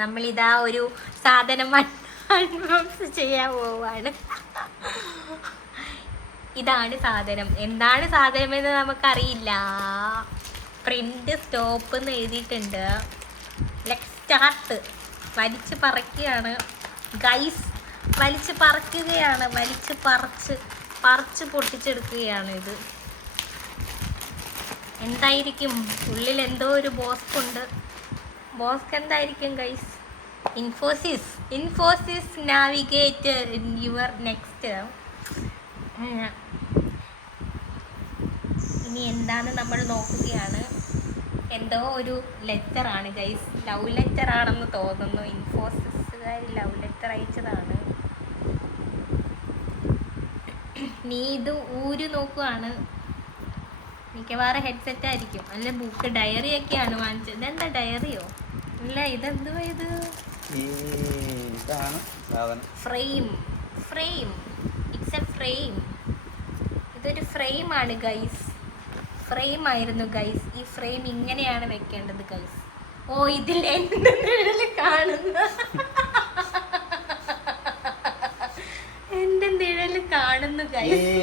നമ്മളിതാ ഒരു സാധനം അൺബോക്സ് ചെയ്യാൻ പോവാണ്. ഇതാണ് സാധനം. എന്താണ് സാധനം എന്ന് നമുക്കറിയില്ല. പ്രിന്റ് സ്റ്റോപ്പ് എന്ന് എഴുതിയിട്ടുണ്ട്. Let's start. വലിച്ചു പറിക്കുകയാണ് ഗൈസ്, വലിച്ചു പറിക്കുകയാണ്, വലിച്ചു പറിച്ച് പൊട്ടിച്ചെടുക്കുകയാണ്. ഇത് എന്തായിരിക്കും? ഉള്ളിൽ എന്തോ ഒരു ബോസ്ക് ഉണ്ട്. ബോസ്ക് എന്തായിരിക്കും guys? Infosys navigate your next. ഇനി എന്താണ് നമ്മൾ നോക്കുകയാണ്. എന്തോ ഒരു ലെറ്റർ ആണ് ഗൈസ്. ലവ് ലെറ്റർ ആണെന്ന് തോന്നുന്നു. ഇൻഫോസിസുകാർ ലവ് ലെറ്റർ അയച്ചതാണ്. നീ ഇത് നോക്കുവാണ്. മിക്കവാറും ഹെഡ്സെറ്റ് ആയിരിക്കും. അല്ല ബുക്ക്, ഡയറി ഒക്കെയാണ് വാങ്ങിച്ചത്. ഇതെന്താ ഡയറിയോ? ഇല്ല, ഇതെന്തുവാ ഇത്? ഫ്രെയിം. It's A frame. ഇതൊരു ഫ്രെയിം ആണ് ഗൈസ്. ഫ്രെയിം ആയിരുന്നു ഗൈസ്. ഈ ഫ്രെയിം ഇങ്ങനെയാണ് വെക്കേണ്ടത് ഗൈസ്. ഓ, ഇതിൽ എന്റെ നിഴല് കാണുന്നു. എന്റെ നിഴല് കാണുന്നു ഗൈസ്.